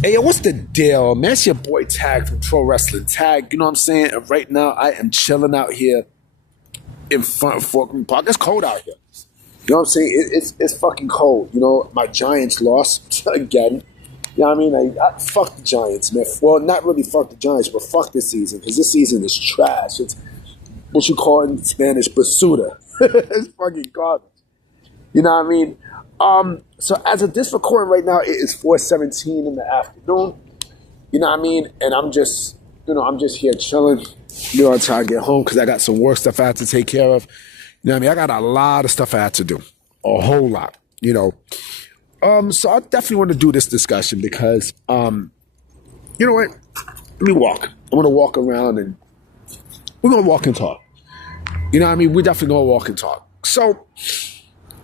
Hey, yo, what's the deal, man? It's your boy Tag from Pro Wrestling Tag. You know what I'm saying? And right now, I am chilling out here in front of Fort Greene Park. It's cold out here. You know what I'm saying? It's fucking cold. You know, my Giants lost again. You know what I mean? Fuck the Giants, man. Well, not really fuck the Giants, but fuck this season, because this season is trash. It's what you call in Spanish, basura. It's fucking garbage. You know what I mean? So as of this recording right now, it is 4:17 in the afternoon. You know what I mean? And I'm just here chilling. You know, until I get home because I got some work stuff I have to take care of. You know what I mean? I got a lot of stuff I have to do. A whole lot, you know. So I definitely want to do this discussion because, you know what? Let me walk. I'm going to walk around and we're going to walk and talk. You know what I mean? We're definitely going to walk and talk. So,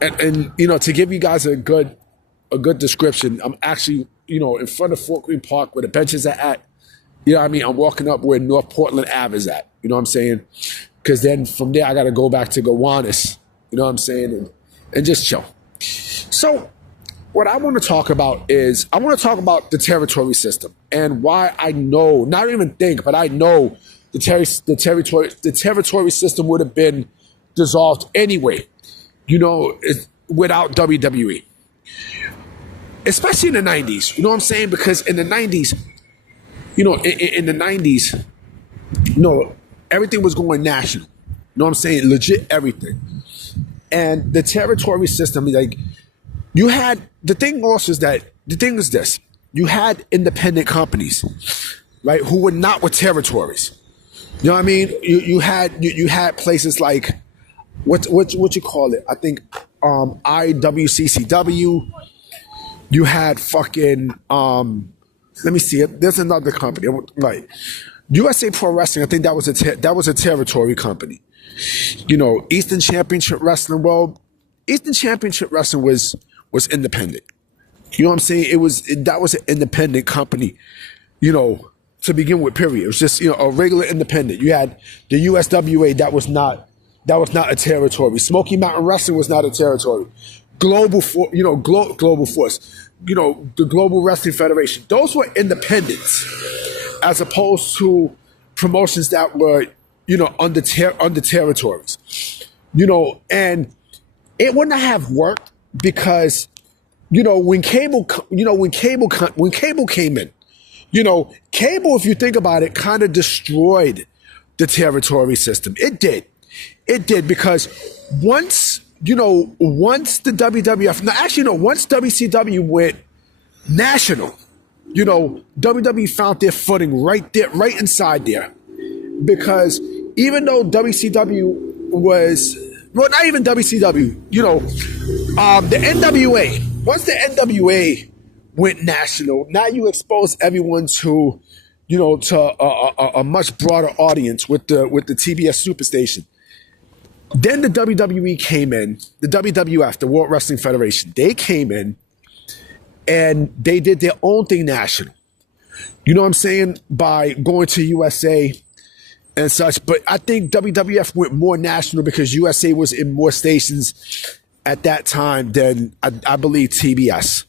and you know, to give you guys a good description, I'm actually, you know, in front of Fort Greene Park where the benches are at. You know what I mean? I'm walking up where North Portland Ave is at. You know what I'm saying? Because then from there, I got to go back to Gowanus. You know what I'm saying? And just chill. So what I want to talk about is I want to talk about the territory system and why I know, not even think, but I know the territory system would have been dissolved anyway, you know, without WWE. Especially in the 90s. You know what I'm saying? Because in the 90s, you know, in the 90s, you know, everything was going national. You know what I'm saying? Legit everything. And the territory system, like, you had, the thing is this, you had independent companies, right, who were not with territories. You know what I mean? You had places like, what you call it? I think IWCCW. You had fucking, let me see it. There's another company, right? USA Pro Wrestling. I think that was a territory company. You know, Eastern Championship Wrestling. Well, Eastern Championship Wrestling was independent. You know what I'm saying? That was an independent company. You know, to begin with. Period. It was just, you know, a regular independent. You had the USWA. That was not a territory. Smoky Mountain Wrestling was not a territory. Global Force. You know, the Global Wrestling Federation. Those were independents, as opposed to promotions that were, you know, under territories. You know, and it wouldn't have worked because, you know, when cable came in, you know, cable, if you think about it, kind of destroyed the territory system. It did because once the WWF, once WCW went national, you know, WWE found their footing right there, right inside there. Because even though WCW was, well, not even WCW, you know, the NWA, once the NWA went national, now you expose everyone to, you know, to a much broader audience with the TBS Superstation. Then the WWE came in, the WWF, the World Wrestling Federation, they came in and they did their own thing national. You know what I'm saying? By going to USA and such. But I think WWF went more national because USA was in more stations at that time than I believe TBS,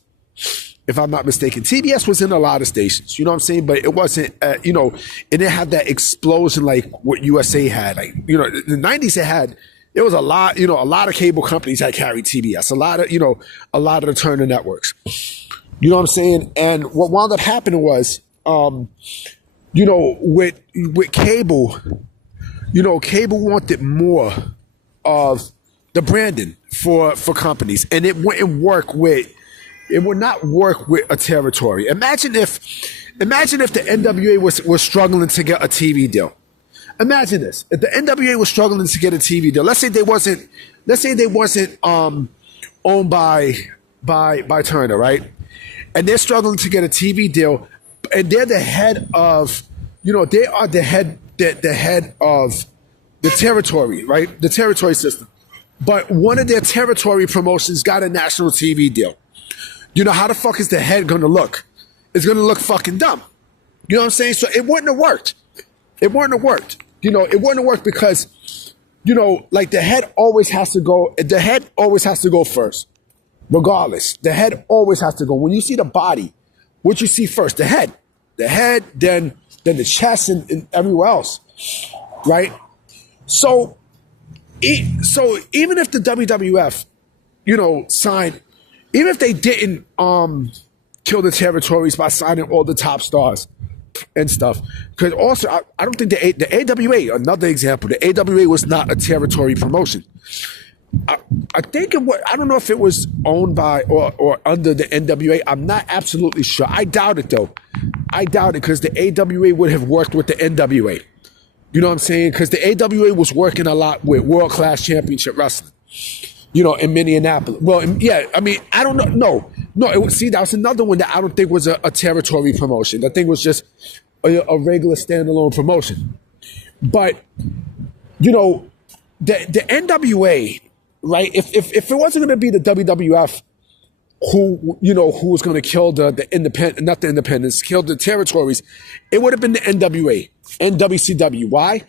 if I'm not mistaken. TBS was in a lot of stations, you know what I'm saying? But it wasn't, you know, it didn't have that explosion like what USA had. Like, you know, in the 90s there was a lot, you know, a lot of cable companies that carried TBS, a lot of the Turner networks. You know what I'm saying? And what wound up happening was, you know, with cable, you know, cable wanted more of the branding for companies, and it would not work with a territory. Imagine if the NWA was struggling to get a TV deal. Imagine this: if the NWA was struggling to get a TV deal, let's say they wasn't owned by Turner, right? And they're struggling to get a TV deal, and they're the head of, you know, they are the head of the territory, right? The territory system. But one of their territory promotions got a national TV deal. You know, how the fuck is the head going to look? It's going to look fucking dumb. You know what I'm saying? So it wouldn't have worked. It wouldn't have worked. You know, it wouldn't have worked because, you know, like the head always has to go first. Regardless, the head always has to go. When you see the body what you see first? The head, then the chest, and everywhere else, right? So even if the WWF, signed, even if they didn't kill the territories by signing all the top stars and stuff, because also I don't think the AWA, another example, the AWA was not a territory promotion. I think I don't know if it was owned by or under the NWA. I'm not absolutely sure. I doubt it though. I doubt it because the AWA would have worked with the NWA. You know what I'm saying? Because the AWA was working a lot with World Class Championship Wrestling, in Minneapolis. Well, yeah, I mean, I don't know. No, that was another one that I don't think was a territory promotion. I think it was just a regular standalone promotion. But, the NWA, right? If it wasn't going to be the WWF who was going to kill the independent, not the independents, kill the territories, it would have been the NWA and WCW. Why?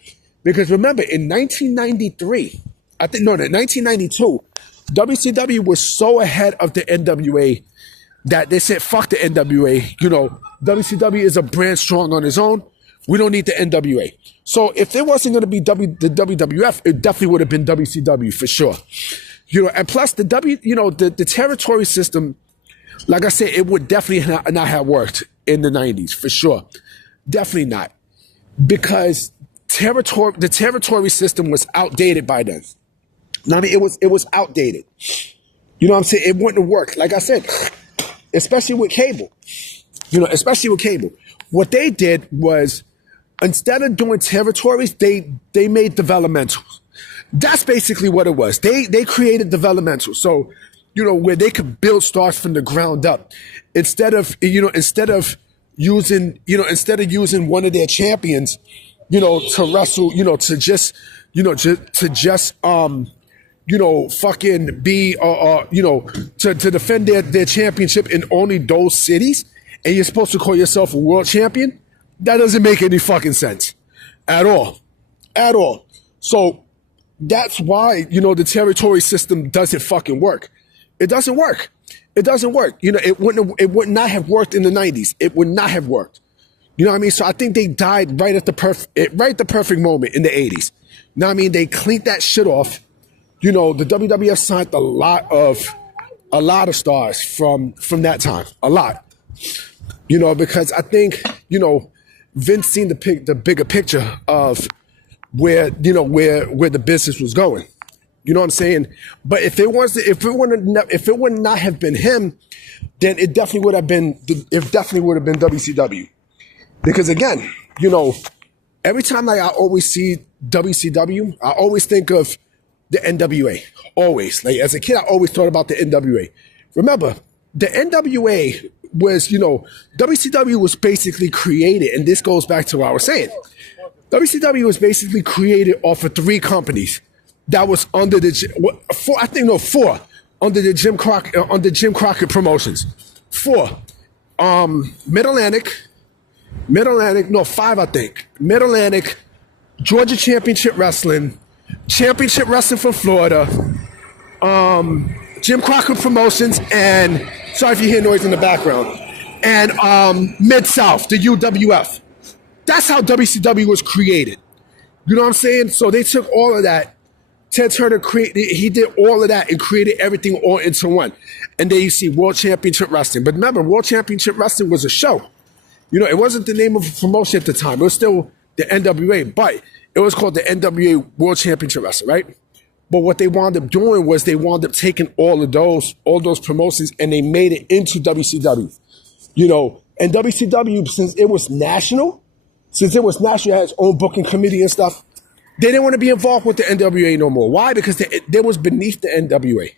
Because remember, in 1992, WCW was so ahead of the NWA that they said, fuck the NWA. WCW is a brand strong on its own. We don't need the NWA. So if it wasn't going to be the WWF, it definitely would have been WCW for sure. And plus the the territory system, like I said, it would definitely not have worked in the 90s for sure. Definitely not. Because the territory system was outdated by then. I mean, it was outdated. You know what I'm saying? It wouldn't have worked. Like I said, especially with cable. What they did was, instead of doing territories, they made developmentals. That's basically what it was. They created developmental. So, where they could build stars from the ground up. Instead of using one of their champions, to wrestle, to just fucking be, to defend their championship in only those cities, and you're supposed to call yourself a world champion. That doesn't make any fucking sense at all. So that's why, the territory system doesn't fucking work. It doesn't work. It would not have worked in the 90s. It would not have worked. You know what I mean? So I think they died right at the perfect moment in the 80s. You know what I mean? They cleaned that shit off. The WWF signed a lot of stars from that time. A lot. Because I think, Vince seen the bigger picture of where the business was going. You know what I'm saying? But if it would not have been him, then it definitely would have been WCW. Because again, every time I always see WCW, I always think of the NWA. Always. Like as a kid, I always thought about the NWA. Remember, the NWA was, WCW was basically created, and this goes back to what I was saying. WCW was basically created off of 3 companies that was under four under the Jim Crockett Promotions. 4. Mid-Atlantic, 5 I think. Mid-Atlantic, Georgia Championship Wrestling from Florida, Jim Crockett Promotions, and sorry if you hear noise in the background, and Mid-South, the UWF. That's how WCW was created. You know what I'm saying? So they took all of that. Ted Turner he did all of that and created everything all into one. And then you see World Championship Wrestling. But remember, World Championship Wrestling was a show. It wasn't the name of a promotion at the time. It was still the NWA, but it was called the NWA World Championship Wrestling, right? But what they wound up doing was they wound up taking all those promotions and they made it into WCW. And WCW, since it was national, it had its own booking committee and stuff, they didn't want to be involved with the NWA no more. Why? Because they was beneath the NWA.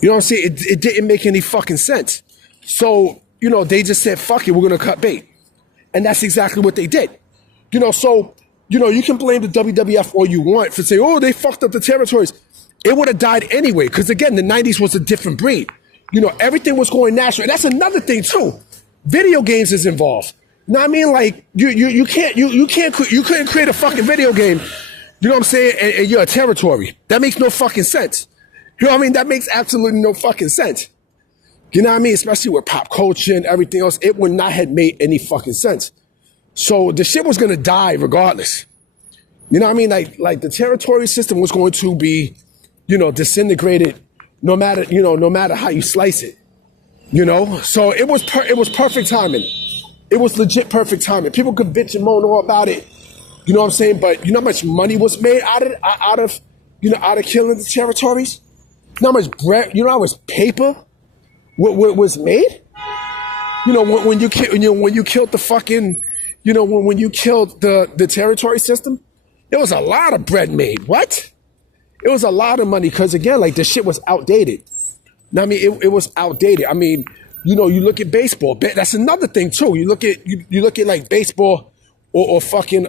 You know what I'm saying? It didn't make any fucking sense. So, they just said, fuck it, we're going to cut bait. And that's exactly what they did. So, you can blame the WWF all you want for saying, oh, they fucked up the territories. It would have died anyway, because again, the 90s was a different breed. Everything was going national. And that's another thing too. Video games is involved. You know what I mean? Like you couldn't create a fucking video game, you know what I'm saying, and you're a territory. That makes no fucking sense. You know what I mean? That makes absolutely no fucking sense. You know what I mean? Especially with pop culture and everything else, it would not have made any fucking sense. So the shit was gonna die regardless. You know what I mean? Like the territory system was going to be, disintegrated no matter how you slice it. So it was perfect timing. It was legit perfect timing. People could bitch and moan all about it. You know what I'm saying? But you know how much money was made out of killing the territories? You know how much bread, how much paper was made? When you killed the fucking, when you killed the territory system, there was a lot of bread made. What? It was a lot of money because, again, like, the shit was outdated. I mean, it was outdated. I mean, you look at baseball. That's another thing, too. You look at like, baseball or fucking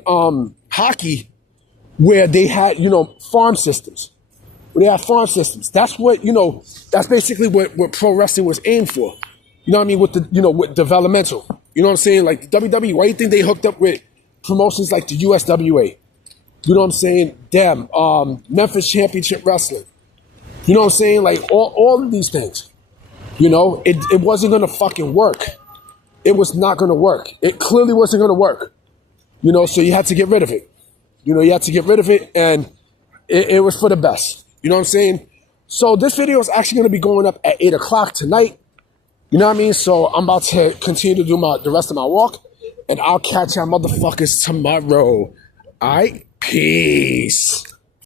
hockey where they had, farm systems. Where they have farm systems. That's what, that's basically what pro wrestling was aimed for. You know what I mean? With developmental. You know what I'm saying? Like, the WWE, why do you think they hooked up with promotions like the USWA? You know what I'm saying? Damn, Memphis Championship Wrestling. You know what I'm saying? Like, all of these things. It wasn't going to fucking work. It was not going to work. It clearly wasn't going to work. So you had to get rid of it. You had to get rid of it, and it was for the best. You know what I'm saying? So this video is actually going to be going up at 8 o'clock tonight. You know what I mean? So I'm about to continue to do the rest of my walk, and I'll catch y'all motherfuckers tomorrow. All right? Peace.